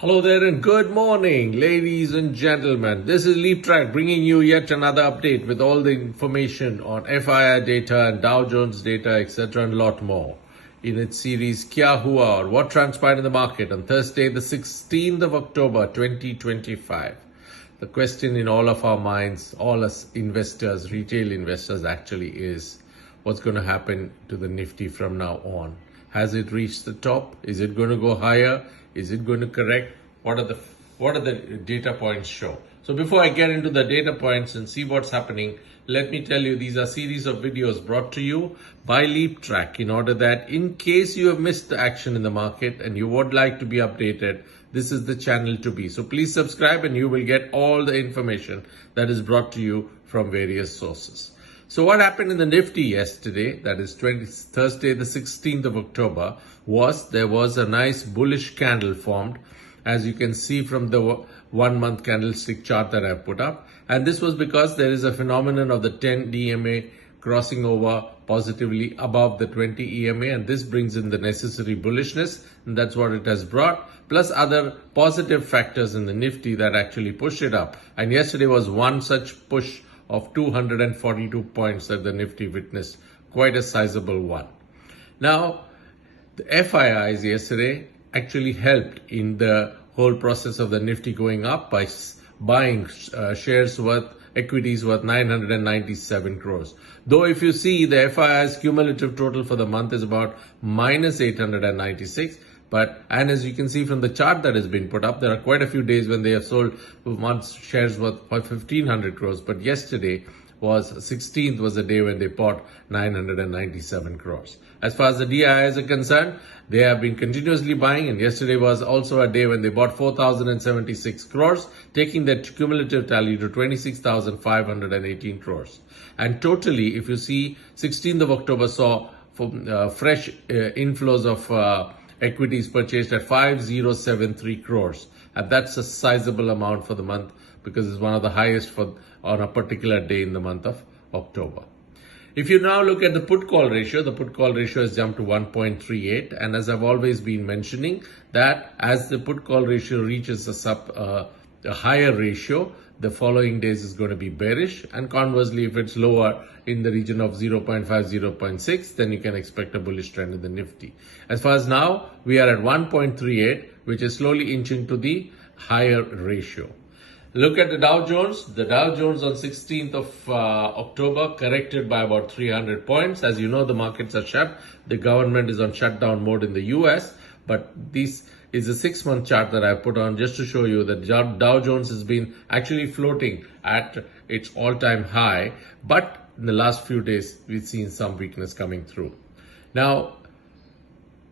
Hello there and good morning, ladies and gentlemen. This is LeapTrack bringing you yet another update with all the information on FII data and Dow Jones data, etc. and a lot more. In its series, Kya Hua, or What Transpired in the Market on Thursday, the 16th of October, 2025. The question in all of our minds, all us investors, retail investors actually is, what's going to happen to the Nifty from now on? Has it reached the top? Is it going to go higher? Is it going to correct? What are the data points show? So before I get into the data points and see what's happening, let me tell you these are series of videos brought to you by LeapTrack in order that in case you have missed the action in the market and you would like to be updated, this is the channel to be. So please subscribe and you will get all the information that is brought to you from various sources. So what happened in the Nifty yesterday, that is Thursday the 16th of October, was there was a nice bullish candle formed, as you can see from the 1 month candlestick chart that I put up. And this was because there is a phenomenon of the 10 DMA crossing over positively above the 20 EMA, and this brings in the necessary bullishness, and that's what it has brought, plus other positive factors in the Nifty that actually pushed it up. And yesterday was one such push of 242 points that the Nifty witnessed, quite a sizable one. Now, the FIIs yesterday actually helped in the whole process of the Nifty going up by buying equities worth 997 crores. Though if you see the FII's cumulative total for the month is about minus 896, and as you can see from the chart that has been put up, there are quite a few days when they have sold shares worth 1,500 crores. But yesterday was 16th was the day when they bought 997 crores. As far as the DIIs are concerned, they have been continuously buying, and yesterday was also a day when they bought 4,076 crores, taking their cumulative tally to 26,518 crores. And totally, if you see, 16th of October saw fresh inflows of equities purchased at 5,073 crores, and that's a sizable amount for the month because it's one of the highest on a particular day in the month of October. If you now look at the put-call ratio, the put-call ratio has jumped to 1.38, and as I've always been mentioning, that as the put-call ratio reaches a higher ratio, the following days is going to be bearish, and conversely, if it's lower in the region of 0.5, 0.6, then you can expect a bullish trend in the Nifty. As far as now, we are at 1.38, which is slowly inching to the higher ratio. Look at the Dow Jones. The Dow Jones on 16th of October corrected by about 300 points. As you know, the markets are shut. The government is on shutdown mode in the US, but this is a 6-month chart that I put on just to show you that Dow Jones has been actually floating at its all-time high, but in the last few days we've seen some weakness coming through. Now,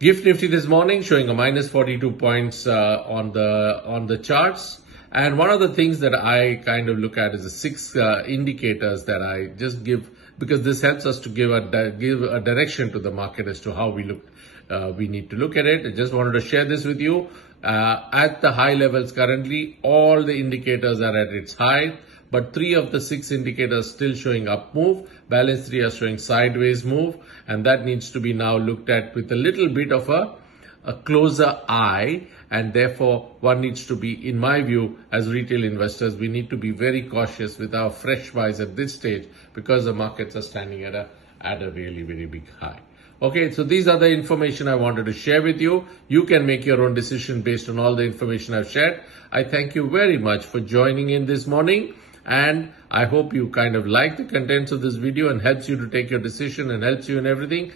Gift Nifty this morning showing a minus 42 points on the charts. And one of the things that I kind of look at is the 6 indicators that I just give, because this helps us to give a direction to the market as to how we need to look at it. I just wanted to share this with you. At the high levels currently, all the indicators are at its high, but 3 of the 6 indicators still showing up move. Balance 3 are showing sideways move, and that needs to be now looked at with a little bit of a closer eye, and therefore one needs to be, in my view, as retail investors, we need to be very cautious with our fresh buys at this stage because the markets are standing at a really very big high. Okay, so these are the information I wanted to share with you. You can make your own decision based on all the information I've shared. I thank you very much for joining in this morning, and I hope you kind of like the contents of this video and helps you to take your decision and helps you in everything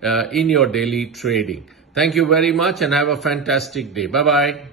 in your daily trading. Thank you very much and have a fantastic day. Bye-bye.